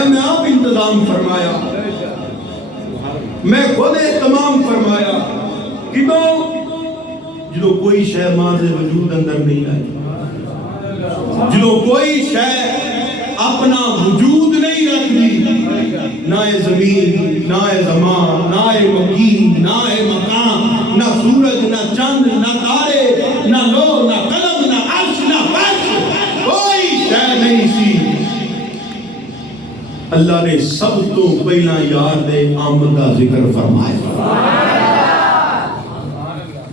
فرمایا میں آپ انتظام فرمایا، میں خود اہتمام فرمایا، جدو کوئی شے ماں دے وجود اندر نہیں آئی، جدو کوئی شے اپنا وجود نہیں رکھتی، نہ زمین، نہ زمان، نہ مکین، نہ مکان، نہ سورج، نہ چند، نہ تارے، نہ لوح، نہ قلم، نہ عرش، نہ فرش، کوئی شے نہیں سی۔ اللہ نے سب تو پہلا یار دے آمد کا ذکر فرمایا۔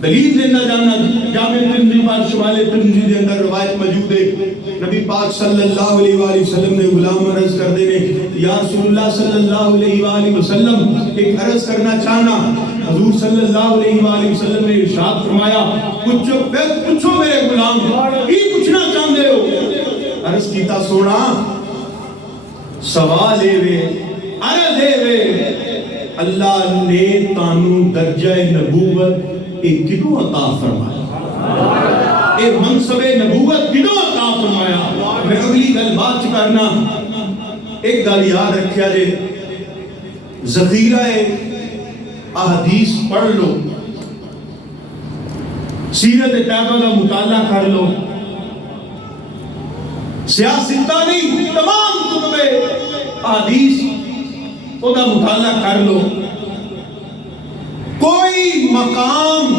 دلیل دینا جانا جامع ترمذی پر شمال ترمذی دے اندر روایت موجود ہے، نبی پاک صلی اللہ علیہ وآلہ وسلم نے غلام عرض کر دینے، یا رسول اللہ صلی اللہ علیہ وآلہ وسلم ایک عرض کرنا چاہنا۔ حضور صلی اللہ علیہ وآلہ وسلم نے ارشاد فرمایا، پوچھو میرے غلام کی پوچھنا چاہتے ہو؟ عرض کیتا سونا سوال اے وے عرض اے وے اللہ نے تانوں درجہ نبوت ایک کدوں عطا فرمایا، ایک منصب نبوت کدوں عطا فرمایا؟ میں اگلی گل بات کرنا، ایک گل یاد رکھیا جے، ذخیرہ احادیث پڑھ لو، سیرت طیبہ کا مطالعہ کر لو، سیاستہ نہیں تمام کتب احادیث او دا مطالعہ کر لو، کوئی مقام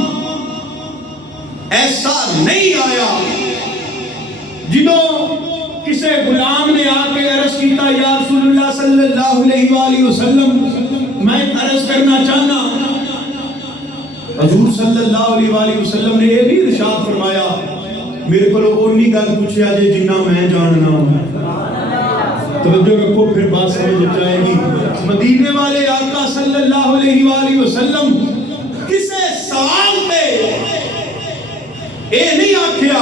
ایسا نہیں آیا جدوں کسے غلام نے آ کے عرض کیتا، یا رسول اللہ صلی اللہ علیہ وآلہ وسلم میں عرض کرنا چاہنا۔ حضور صلی اللہ علیہ وآلہ وسلم نے یہ بھی ارشاد فرمایا، میرے کو اونی گل پوچھیا جے جنہ میں جاننا۔ توجہ رکھو پھر بات سمجھ جائے گی۔ مدینے والے آقا صلی اللہ علیہ وآلہ وسلم کسے سوال پہ اے نہیں آکھیا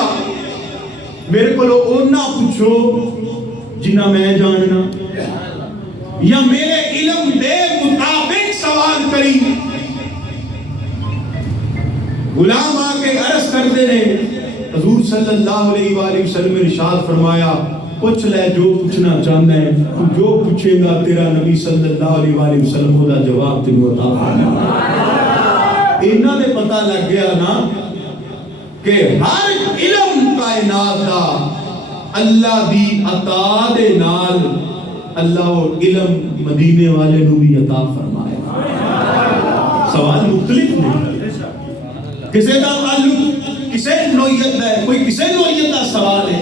میرے کو اونا پوچھو جنہ میں جاننا، یا میرے علم دے مطابق سوال کری۔ غلام آ کے عرض کر دے رہے، حضور صلی اللہ علیہ وآلہ وسلم نے ارشاد فرمایا، پوچھ لے جو پوچھنا چاہنا ہے، تو جو پوچھے گا تیرا نبی صلی اللہ علیہ وآلہ وسلم خدا جواب تینوں عطا فرمائے۔ انہاں دے پتہ لگ گیا نا کہ ہر علم کائنات دا اللہ دی عطا دے نال اللہ اور علم مدینے والے نو بھی عطا فرمائے۔ سوال مختلف نہیں، کسے دا تعلق کسے نوعیت ہے، کوئی کسے نوعیت دا سوال ہے۔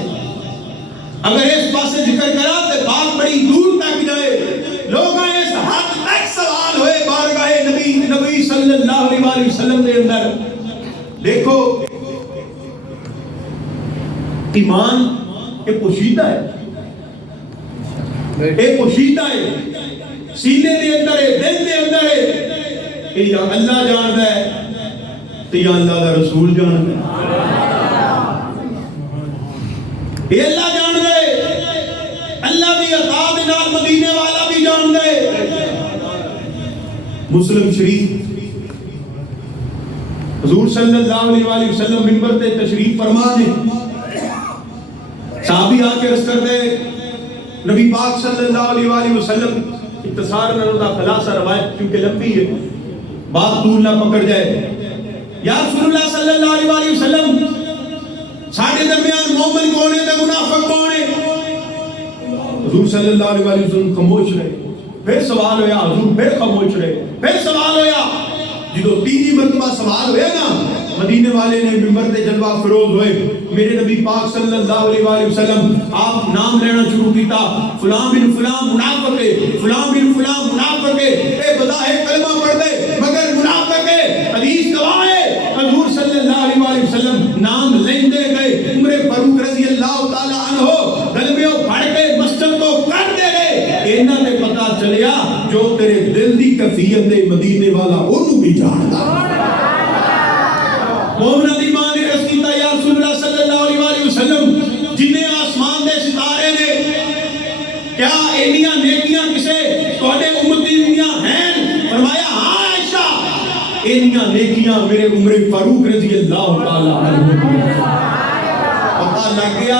اگر اس پاسے ذکر کرا تو بات بڑی دور تک جائے، لوگ اس حد تک سوال ہوئے بارگاہ نبی صلی اللہ علیہ وآلہ وسلم دے اندر۔ دیکھو ایمان ایک پوشیدہ ہے، ایک پوشیدہ ہے، سینے دے اندر ہے، دل دے اندر ہے، یا اللہ جانتا ہے تو یا اللہ دا رسول جانتا ہے، یہ اللہ جان دے، اللہ دی عطا دے نال مدینے والا بھی جان دے۔ مسلم شریف حضور صلی اللہ علیہ وآلہ وسلم منبر تے تشریف فرما دے، صحابی آ کے عرض کر دے، نبی پاک صلی اللہ علیہ وآلہ وسلم اختصار میں دا خلاصہ روایت کیونکہ لمبی ہے، بات طول نہ پکڑ جائے، یا رسول اللہ صلی اللہ علیہ وآلہ وسلم ساڑھے درمیان مومن کون ہے تے منافق کون ہے؟ حضور صلی اللہ علیہ وسلم خاموش رہے، پھر سوال ہویا، حضور پھر خاموش رہے، پھر سوال ہویا، جدو تیسری مرتبہ سوال ہویا نا، مدینے والے نے منبر تے جلوہ فروز ہوئے، میرے نبی پاک صلی اللہ علیہ وآلہ وسلم آپ نام لینا شروع کیتا، فلاں بن فلاں منافق ہے، فلاں بن فلاں منافق ہے، اے بظاہر کلمہ پڑھ دے مگر منافق ہے، حدیث گواہ ہے۔ حضور صلی اللہ علیہ وآلہ وسلم نام لیندے گئے، عمر فاروق رضی اللہ تعالیٰ عنہ گلبیوں پھڑ کے مسجد کو کر دے گئے، انہاں نے پتا چلیا جو تیرے دل دی کیفیت مدینے والا انہوں بھی جانتا۔ مومنہ دی ماں نے عرض کیتا، یا رسول اللہ صلی اللہ علیہ وآلہ وسلم جنہیں آسمان دے ستارے نے، کیا انیاں نیکیاں کسے توڑے امتی دنیا ہیں؟ فرمایا ہاں عائشہ، انیاں نیکیاں میرے عمر فاروق رضی اللہ تعالیٰ عنہ۔ پتہ لگ گیا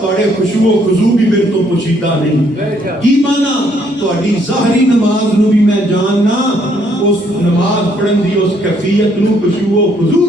ਤੁਹਾਡੇ ਖੁਸ਼ੂ ਖੁਜ਼ੂ ਵੀ ਮੇਰੇ ਤੋਂ ਪੁੱਛੀਦਾ ਨਹੀਂ। ਕੀ ਮਾਨਾ ਤੁਹਾਡੀ ਜ਼ਾਹਰੀ ਨਮਾਜ਼ ਨੂੰ ਵੀ ਮੈਂ ਜਾਣਨਾ, ਉਸ ਨਮਾਜ਼ ਪੜਨ ਦੀ ਉਸ ਕੈਫੀਅਤ ਨੂੰ ਖੁਸ਼ੂ ਖੁਜ਼ੂ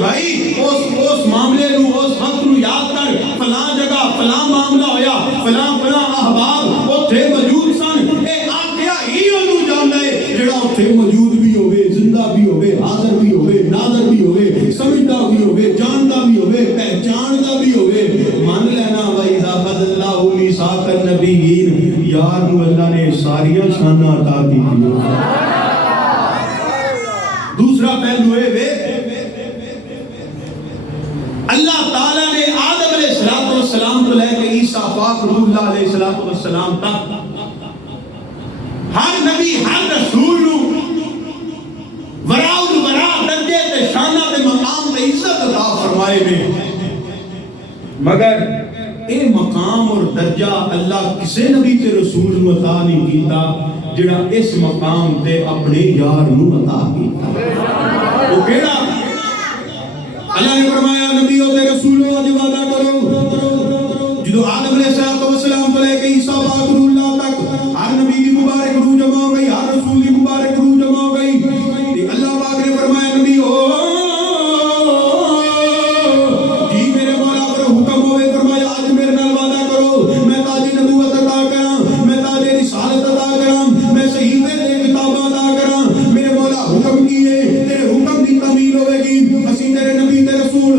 بھائی اس معاملے نو اس وقت نو یاد کر فلاں جگہ فلاں معاملہ ہویا فلاں احباب اوتھے موجود سن اے آکھیا ہی اونوں جاندا ہے جڑا اوتھے موجود بھی ہوے زندہ بھی ہوے حاضر بھی ہوے ناظر بھی ہوے سمجھدا بھی ہوے جاندا بھی ہوے پہچاندا بھی ہوے مان لینا بھائی ذات اللہ میثاق النبیین یار نو اللہ نے ساری شاناں عطا کی دوسرا پہلو ہے اللہ تعالیٰ نے آدم علیہ السلام کو لے کے عیسیٰ پاک روح اللہ علیہ السلام تک ہر نبی ہر رسول نو وراء الورا درجے تے شانہ تے مقام تے عزت عطا فرمائے میں مگر اے مقام اور درجہ اللہ کسے نبی تے رسول نو عطا نہیں کیتا جڑا اس مقام تے اپنے یار نو عطا کیتا وہ کیڑا اللہ نے فرمایا نبیوں تے رسولوں اج وعدہ کرو جدو آدم علیہ السلام کو لے کے عیسیٰ پاک روح اللہ تک ہر نبی کی مبارک روح جمع ہو گئی ہر رسول کی مبارک روح جمع ہو گئی کہ اللہ پاک نے فرمایا نبی ہو جی میرے مولا پر حکم ہوئے فرمایا آج میرے نال وعدہ کرو میں تاج نبوت عطا کراں میں تاج رسالت عطا کراں میں صحیفے تے کتاباں عطا کراں میرے مولا حکم کیے تیرے حکم دی تعمیل ہوے گی اسی تیرے نبی تے رسول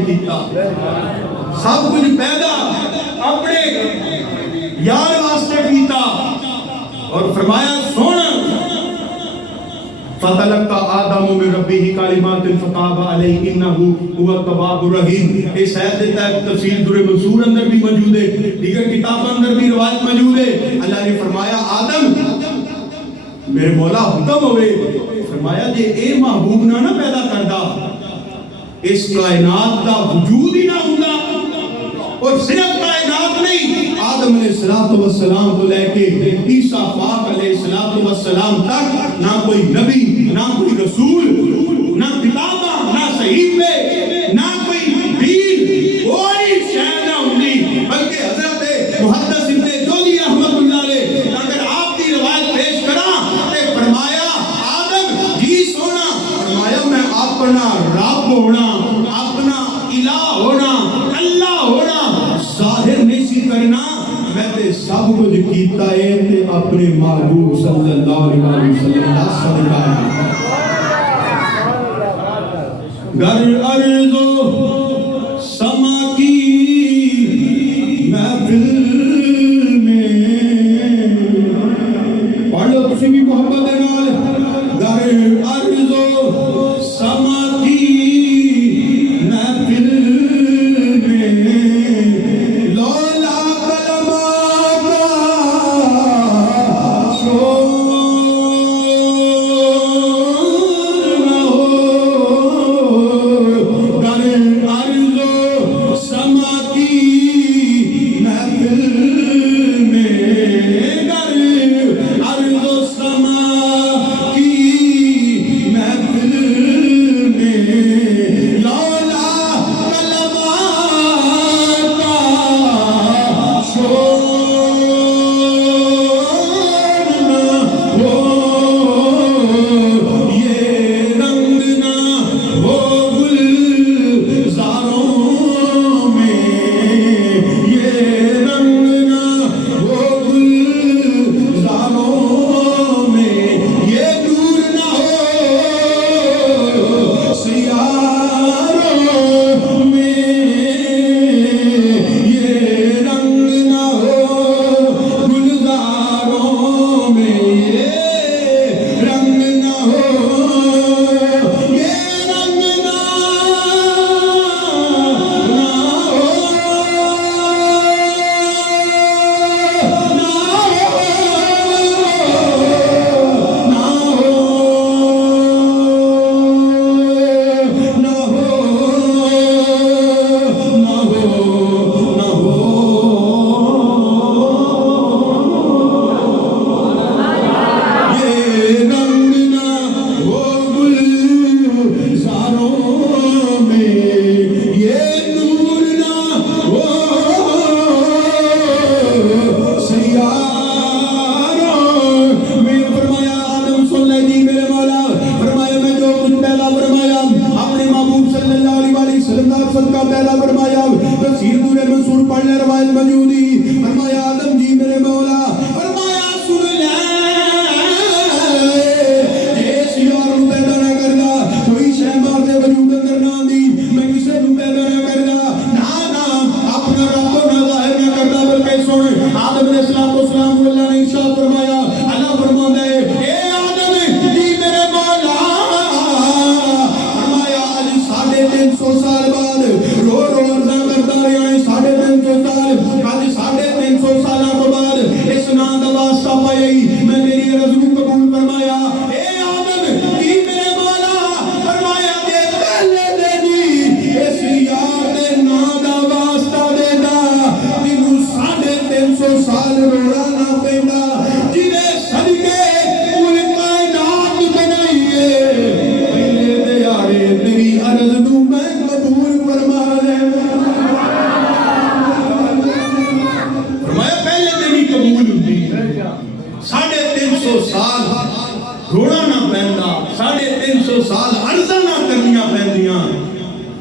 واسطے کیتا سب کچھ پیدا اپنے یار واسطے کیتا اور فرمایا سن فتلقى آدم من ربه کلمات فتاب علیہ انہ هو التواب الرحیم. اس آیت دیتا ہے تفسیر در منصور اندر بھی موجود ہے, دیگر کتابوں اندر بھی روایت موجود ہے. اللہ نے فرمایا آدم میرے مولا حکم ہوئے, فرمایا جے اے محبوب نہ پیدا کردا اس کائنات کا وجود ہی نہ ہوتا. اور صرف کائنات نہیں, آدم علیہ السلام کو لے کے عیسیٰ پاک علیہ السلام تک نہ کوئی نبی نہ کوئی رسول نہ کتابہ نہ صحیفے نہ کوئی دین کوئی شے نہ ہوتی, بلکہ حضرت محدث ابن جوزی رحمۃ اللہ علیہ اگر آپ کی روایت پیش کرا تے فرمایا آدم جی سونا, فرمایا میں اپنا رب ہونا اپنا الہ ہونا اللہ ہونا ظاہر نہیں سی کرنا, میں تے سب کچھ کیتا ہے تے اپنے محبوب صلی اللہ علیہ وسلم دا صدقہ. گر ارض و سما کی محفل میں پڑھ لو تسی بھی محبت نال, گر ارض و سما کی محفل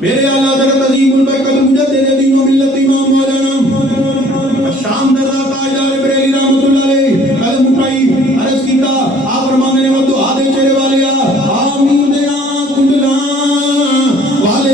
میرے اعلیٰ حضرت عظیم البرکت مجدد دین و ملت امام مولانا شام درہ تاجدار بریلی رحمت اللہ علیہ قلم اٹھائی عرض کیتا آپ فرمانے نے وہ دعا دے چہرے والے آمین دینا کنڈلان والے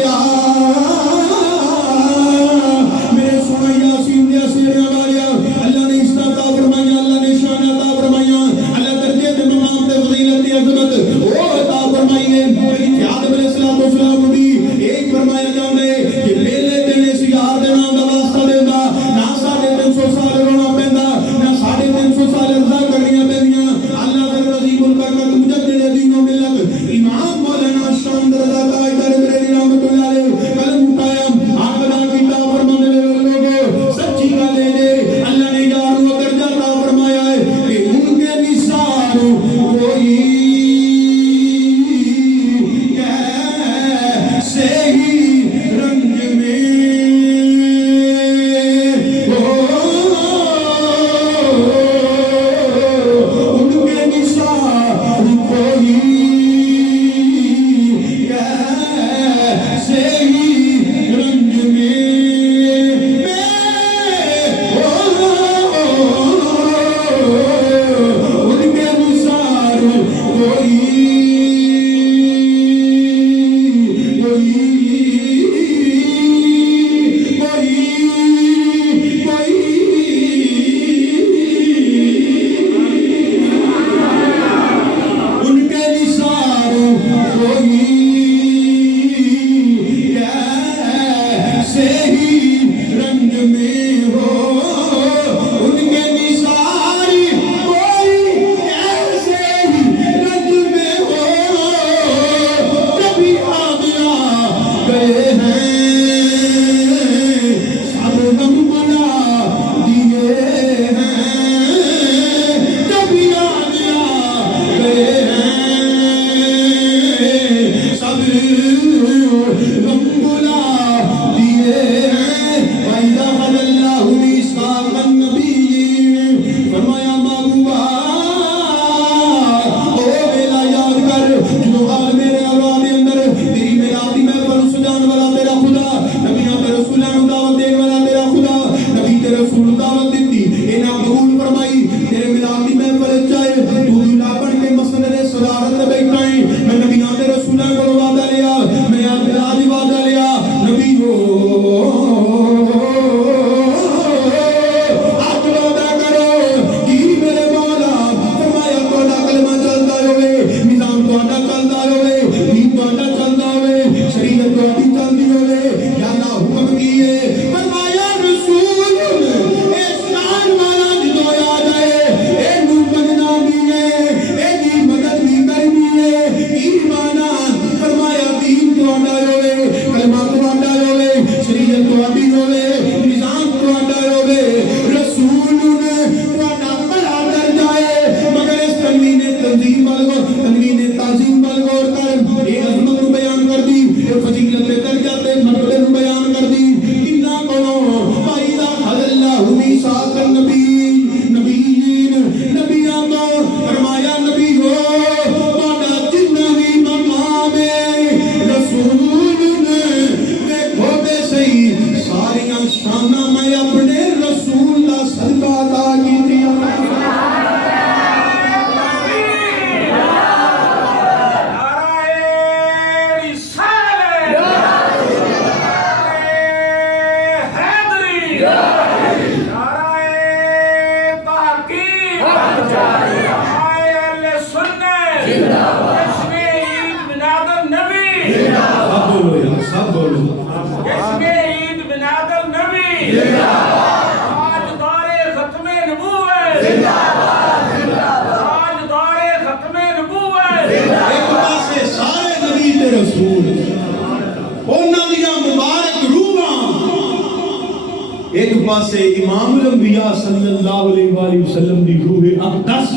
جشن عید میلاد النبی، سب بولو یار، سب بولو. جشن عید میلاد النبی، تاجدار ختم نبوت، تاجدار ختم نبوت. ایک پاسے سارے نبی تے رسول، انہاں دیاں مبارک روحاں، ایک پاسے امام الانبیاء صلی اللہ علیہ وآلہ وسلم دی روح اقدس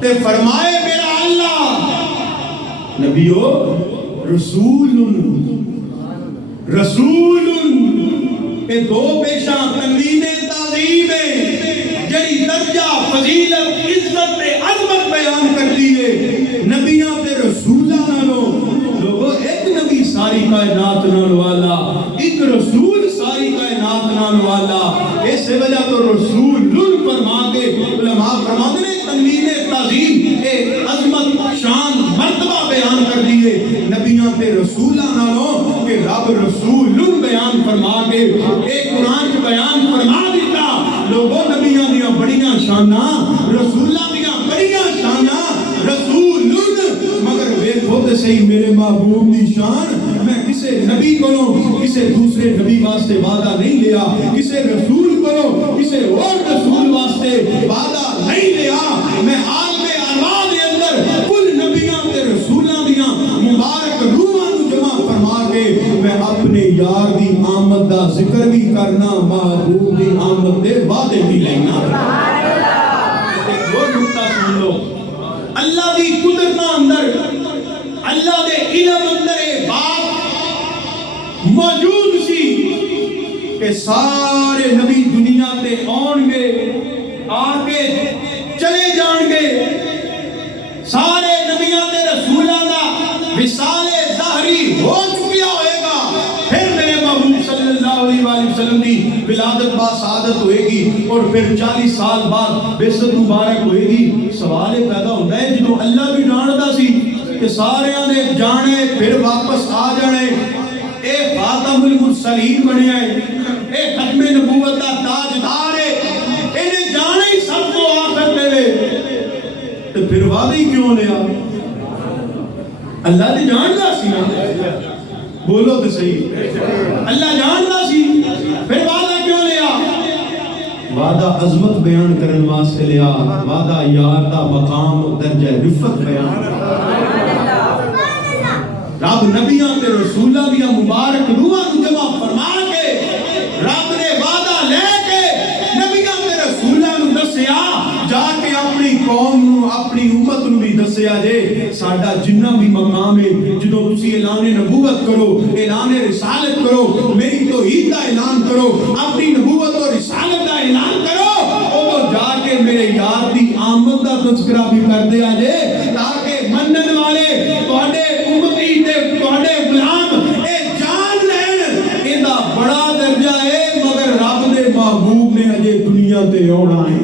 تے فرمائے میرا اللہ نبیو رسول رسول، اے دو پیشاں تنوین تعظیم ہے جڑی درجہ فضیلت عزت تے عظمت بیان کر دیئے نبیاں تے رسولاں نالوں. لوگو ایک نبی ساری کائنات نال والا، ایک رسول ساری کائنات نال والا. اس وجہ تو رسول فرما کے علماء فرماتے نے تنوین تعظیم اے عظمت شان مرتبہ بیان کر دیئے نبیاں تے رسولاں نالوں کہ رب رسول بیان فرما کے ایک قرآن کی بیان فرما دیتا. لوگوں نبیاں دیاں بڑیاں شاناں، رسولاں دیاں بڑیاں شاناں، رسول مگر ویکھو تے صحیح میرے محبوب دی شان. میں کسے نبی کو کسے دوسرے نبی واسطے وعدہ نہیں لیا، کسے رسول کو کسے اور رسول واسطے وعدہ نہیں لیا. میں عالم ارواح دے اندر کل نبیاں تے رسولاں دیاں مبارک روحاں نو جمع فرما کے میں اپنے یار دی آمد دا ذکر بھی کرنا، محبوب دی آمد دے وعدے بھی لینا. ایک اور نکتہ سن لو، اللہ دی قدرتاں اندر، اللہ دے علم اندر یہ بات موجود سی کہ سارے نبی دنیا تے آن گے، آ کے چلے جان گے. سارے نبیاں تے رسولاں دا وصال ظاہری ہو چکیا ہوئے گا. پھر میرے محبوب صلی اللہ علیہ وآلہ وسلم دی ولادت با سعادت ہوئے گی اور پھر 40 سال بعد بعثت مبارک ہوئے گی. سوال پیدا ہوتا ہے جدوں اللہ بھی جاندا سی کہ سارے نے جانے پھر واپس آ جانے، اے خاتم المرسلین بنیا ہے، اے ختم نبوت دا تاجدار ہے، انہیں جانے ہی سب کو آخر دے تو پھر وعدہ کیوں لیا؟ اللہ نے جاندا سی نا، بولو تو صحیح، اللہ جاندا سی پھر وعدہ کیوں لیا؟ وعدہ عظمت بیان کرن واسطے لیا، وعدہ یار دا مقام و درجہ رفت بیان کرن. رب نبیاں تے رسولاں دیاں مبارک روحاں نو جمع فرما کے رب نے وعدہ لے کے نبیاں تے رسولاں نو دسیا، جا کے اپنی قوم نو اپنی امت نو بھی دسیا جے ساڈا جنہ بھی مقام ہے جدوں تسی اعلان نبوت کرو، اعلان رسالت کرو، میری توحید دا اعلان کرو، اپنی نبوت اور رسالت دا اعلان کرو، او جا کے میرے یار دی آمد دا تذکرہ بھی کر دیا جے تاکہ منن والے تواڈے امتی تے تواڈے غلام اے جان لین ایندا بڑا درجہ ہے مگر رب دے محبوب نے اجے دنیا تے آنا ہے،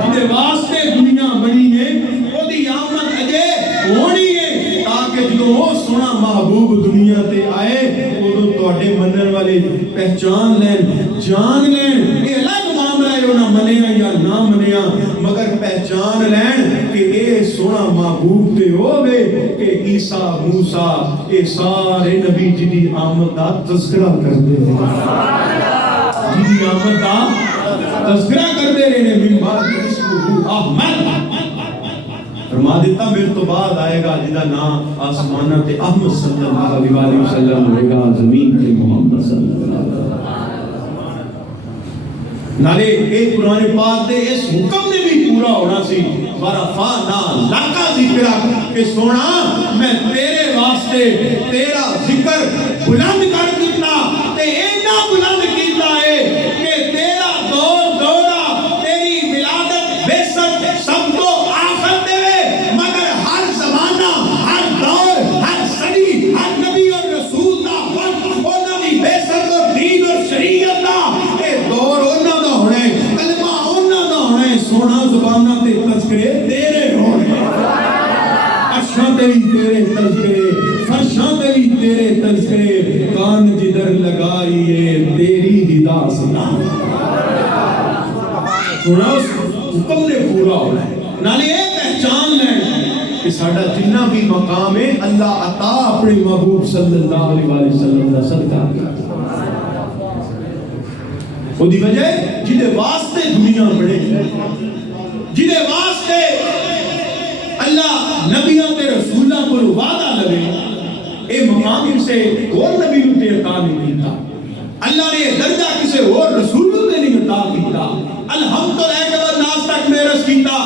جدے واسطے دنیا بنی ہے او دی آمد اجے ہونی ہے تاکہ جدوں او سونا محبوب دنیا تے آئے اودوں تواڈے منن والے پہچان لین، جان لین. اے الگ معاملہ ہے نہ منیا یا نہ منیا مگر پہچان لین کہ اے سونا محبوب تے ہوے کہ عیسیٰ موسیٰ اے سارے نبی جدی آمد دا تذکرہ کرتے ہیں، جدی آمد دا تذکرہ کرتے رہے من بعد اسمہ احمد. فرما دیتا میرے تو بعد آئے گا جدا نام آسمانہ تے احمد صلی اللہ علیہ وسلم ہوئے گا، زمین تے محمد صلی اللہ علیہ وسلم. نالے ایک قرآن پاک دے اس حکم نے بھی پورا ہونا سی ورفعنا لک ذکرک کہ سونا میں تیرے واسطے تیرا ذکر بلند کر دیتا تے اینا بلند کیتا ہے کہ تیرا دور دورہ تیری ولادت بعثت سب کو آخر دے مگر ہر زمانہ ہر دور ہر صدی ہر نبی اور رسول دا وقت انہاں دی بعثت اور دین اور شریعت دا اے دور انہاں دا ہونا ہے، کلمہ انہاں دا ہونا ہے. سونا زبانہ تے تذکرے تیرے ہونے، عرشاں تے بھی تیرے تذکرے، فرشاں تے بھی تیرے تذکرے، کان جدھر لگائیے تیری ہدا سنا. سونا اس حکم نے پورا ہونا ہے. نالے ایک ہے پہچان لیں کہ ساڈا جنہ بھی مقام ہے اللہ عطا اپنے محبوب صلی اللہ علیہ وآلہ وسلم دا صدقہ وہ دی وجہ جدے واسطے دنیا بڑھے جدے واسطے اللہ نبیوں تے رسولوں کو وعدہ لگے اے مقام ان سے اور نبی تے عطا نہیں کیتا اللہ نے درجہ کسے اور رسولوں نے نہیں عطا کیتا الحمدللہ کے بعد ناس تک میرس کیتا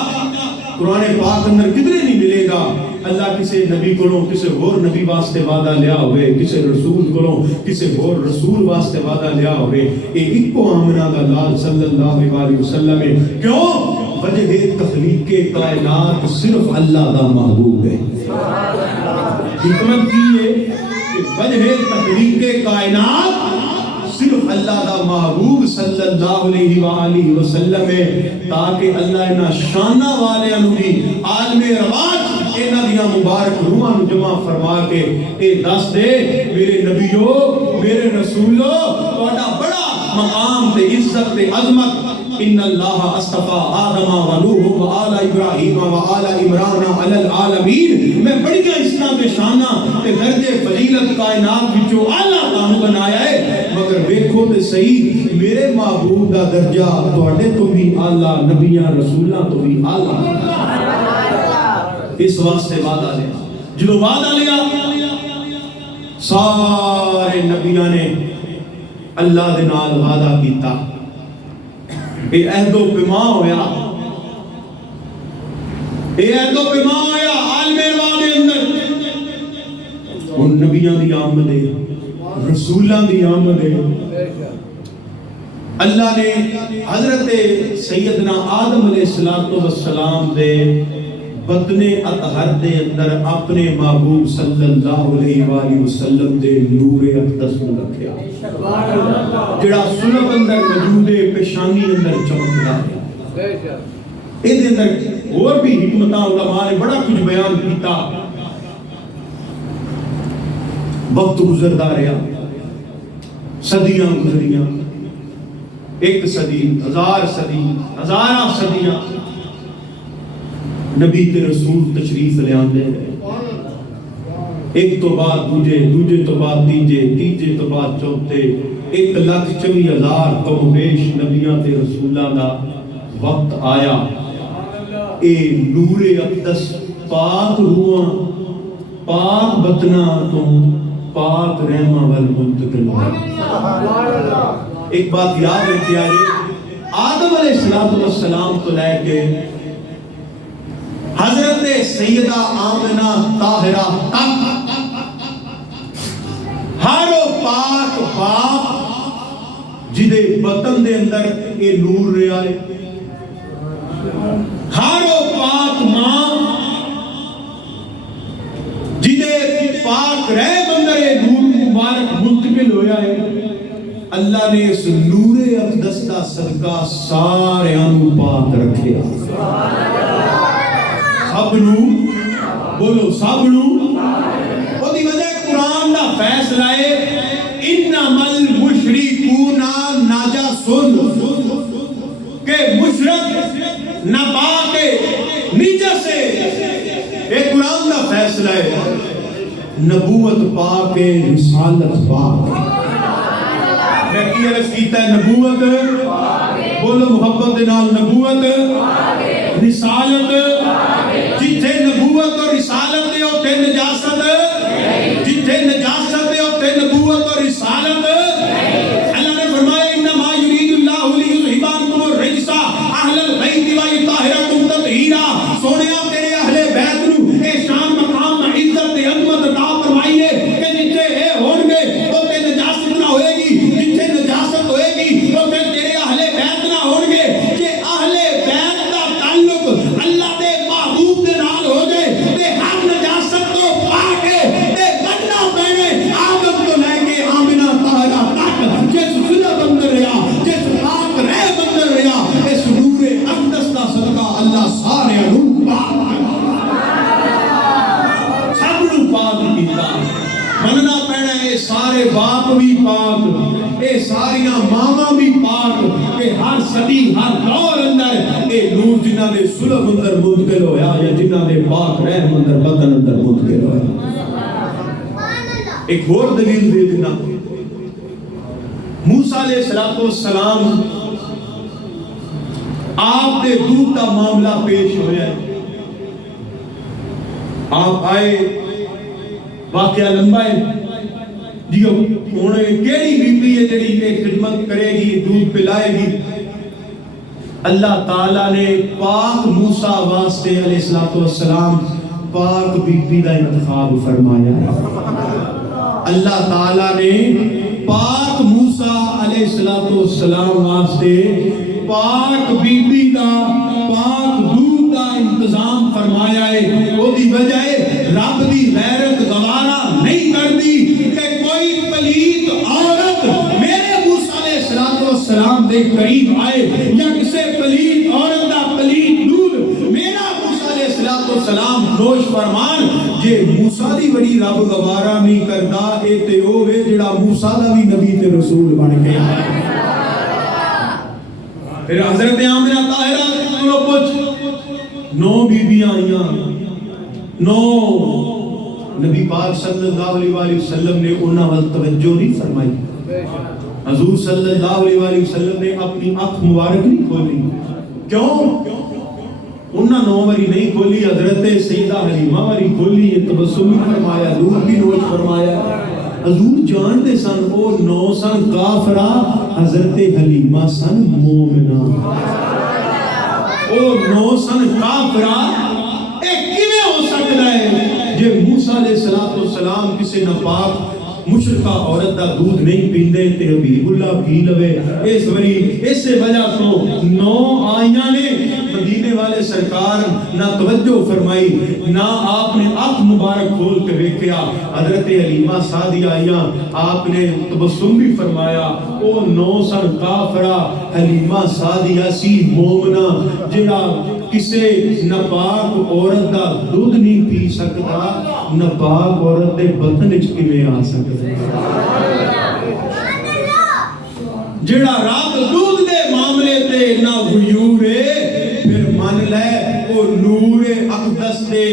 قرآن پاک اندر کدھر نہیں ملے گا اللہ کسے نبی کولوں کسے اور نبی واسطے وعدہ لیا ہوئے کسے رسول کولوں کسے اور رسول واسطے وعدہ لیا ہوئے اے ایکو آمنہ دا لال صلی اللہ علیہ وسلم ہے کیوں وجہ تخلیق کائنات صرف اللہ دا محبوب ہے حکمت کی ہے کہ وجہ تخلیق کائنات صرف اللہ دا محبوب صلی اللہ علیہ وآلہ وسلم ہے تاکہ اللہ انہا شانہ والے انہی عالم رواج انہا دیا مبارک روحان جمع فرما کے اے دس دے میرے نبیوں میرے رسولوں توڑا بڑا مقام تے عزت تے عظمت ان اللہ اصطفیٰ آدم و نوح و آل ابراہیم و آل عمران علی العالمین میں بڑی گا اسلام شانہ کہ درجے فضیلت کائنات وچوں اللہ تعالیٰ بنایا ہے مگر دیکھو تے صحیح میرے محبوب دا درجہ توڑے تو بھی اللہ نبیاں رسولہ تو بھی اللہ اس واسطے وعدہ لیا جنہوں وعدہ لیا سارے نبیاں نے اللہ دے نال وعدہ کیتا اے عہد و پیمان ہویا اے عہد و پیمان ہویا عالم ارواح دے اندر ان نبیاں دی آمد ہے رسولاں دی آمد ہے اللہ نے حضرت سیدنا آدم علیہ السلام دے بطن اطہر دے اندر اپنے محبوب صلی اللہ علیہ وآلہ وسلم دے نور اقدس کو رکھیا جڑا سلب اندر موجود ہے پیشانی اندر چمکتا ہے اس اندر اور بھی حکمتاں علماء نے بڑا کچھ بیان کیتا وقت گزردا رہا صدیاں گزریاں ایک صدی ہزار صدی ہزاراں صدیاں نبی تے رسول تشریف لے آندے ایک تو بعد دوجے تو بعد تیجے تو بعد چوتھے 1,24,000 کم بیش نبیاں تے رسولاں دا وقت آیا اے نور اقدس پاک روحاں پاک بطنہ تو پاک رحمہ والمنتقل ایک بات یاد رکھتے آئے آدم علیہ السلام تو لے کے حضرت سیدہ آمنہ طاہرہ تک ہر پاک باپ جدے بطن دے اندر اے نور رہا ہے ہر پاک ماں جدے پاک رہ اندر اے نور مبارک منتقل ہویا ہے اللہ نے اس نور اقدس کا صدقہ سارے انو پاک رکھیا سبنو بولو سبنو وہ دی وجہ قرآن دا فیصلہ ہے انما المشرکون نجسون کہ مشرک ناپاک نجس ہے یہ قرآن دا فیصلہ ہے نبوت پاک رسالت پاک میں کی عرض کیتا ہے نبوت بولو محبت دے نال نبوت رسالت جتھے نبوت اور رسالت دے ہوتے نجاست جتھے نجاست دے ہوتے نبوت اور رسالت اللہ نے فرمایا انما یرید اللہ لیذہب عنکم الرجس اہل البیت ویطہرکم تطہیرا سونیا تیرے اہل بیت نو اے شان مقام عزت عظمت عطا فرمائی ہے کہ جتھے اے ہون گے اوتے نجاست نہ ہوئے گی جتھے نجاست ہوئے گی اوتے تیرے اہل بیت نہ ہون گے کہ اہل بیت دا تعلق اللہ دے محبوب دے نال ہو جائے تے ہر نجاست تو پاک ہے تے بننا پینے آدم تو لے کے آمنہ طاہرہ تک جس ظلم اندر رہا جس پاک رہ اندر رہا اس نور اقدس دا صدقہ اللہ سارے انو پاک سب نو پاک کیتا مننا پینا اے سارے باپ بھی پاک اے ساریاں ماما بھی پاک کہ ہر صدی ہر دور اندر اے نور جنہاں نے صلح اندر منتقل ہویا یا جنہاں نے پاک رحم اندر بدن اندر منتقل ہویا۔ ایک اور دلیل دے دینا، موسیٰ علیہ السلام آپ نے دودھ کا معاملہ پیش ہویا ہے، آپ آئے، واقعہ لمبا ہے جی، انہیں کیڑی بی بی ہے جڑی نے خدمت کرے گی، دودھ پلائے گی؟ اللہ تعالیٰ نے پاک موسیٰ واسطے علیہ السلام پاک بی بی کا انتخاب فرمایا ہے۔ اللہ تعالیٰ نے پاک موسیٰ علیہ السلام واسطے پاک بی بی کا، پاک دودھ کا انتظام فرمایا ہے۔ وہ دی وجہ ہے رب دی غیرت گوارا نہیں کر دی کہ کوئی پلیت عورت میرے موسیٰ علیہ السلام دے قریب آئے، یا کسے پلیت عورت دا پلیت دودھ میرا موسیٰ علیہ السلام نوش فرمان۔ جے موسیٰ دی بڑی رب گوارا نہیں کردا، اے تے ہوے جڑا موسیٰ دا بھی نبی تے رسول بن گیا۔ پھر حضرت آمنہ طاہرہ کو پوچھ، 9 بیویاں آئیاں، 9 نبی پاک صلی اللہ علیہ وسلم نے انہاں وال توجہ نہیں فرمائی۔ حضور صلی اللہ علیہ وسلم نے اپنی آنکھ مبارک نہیں کھولی، کیوں؟ انہاں 9 واری نہیں کھولی، حضرت سیدہ حلیمہ واری کھولی، تبسم بھی فرمایا، دودھ بھی نوش فرمایا۔ حضور جانتے سن او 9 سن کافرہ، حضرت حلیمہ سن مومنہ۔ او 9 سن کافرہ، ایک کیویں ہو سکتا ہے جے موسیٰ علیہ السلام کسی ناپاک مشرکہ عورت دا دودھ نہیں پیندے تے حبیب اللہ پی لوے؟ اس وری اس وجہ تو 9 آئیاں نے مدینے والے سرکار نہ توجہ فرمائی، نہ آپ نے آنکھ مبارک کھول کے دیکھا۔ حضرت حلیمہ سعدیہ آئیاں، آپ نے تبسم بھی فرمایا۔ او 9 سن کافرہ، حلیمہ سعدیہ سی مومنہ، جڑا کسے ناپاک عورت دا دودھ نہیں پی سکتا، ناپاک عورت دے بدن وچ کیویں آ سکتا؟ جڑا رات دودھ دے معاملے تے نہ غیور ہے، پھر من لے او نور اقدس دے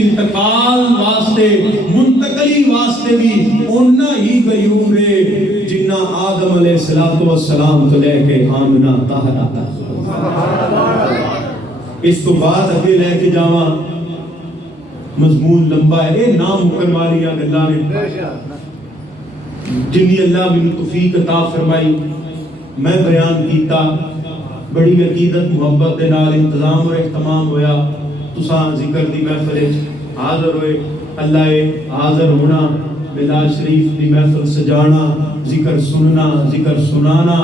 انتقال واسطے، منتقلی واسطے بھی اونا ہی غیور ہے جنہ آدم علیہ السلام تو لے کے آمنہ طاہرہ تک۔ اس کو بعد اگے لے کے جاواں، مضمون لمبا ہے، اے نام مکن والی گلاں نے جنہی اللہ میں توفیق عطا فرمائی میں بیان کیتا، بڑی عقیدت محبت دے نال انتظام اور اہتمام ہویا، تساں ذکر دی محفل حاضر ہوئے۔ اللہ حاضر ہونا، میلاد شریف دی محفل سجانا، ذکر سننا، ذکر سنانا،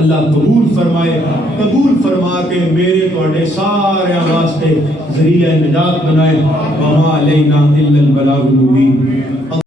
اللہ قبول فرمائے، قبول فرما کے میرے توڑے سارے واسطے ذریعہ نجات بنائے۔ وما علینا الا البلاغ المبین۔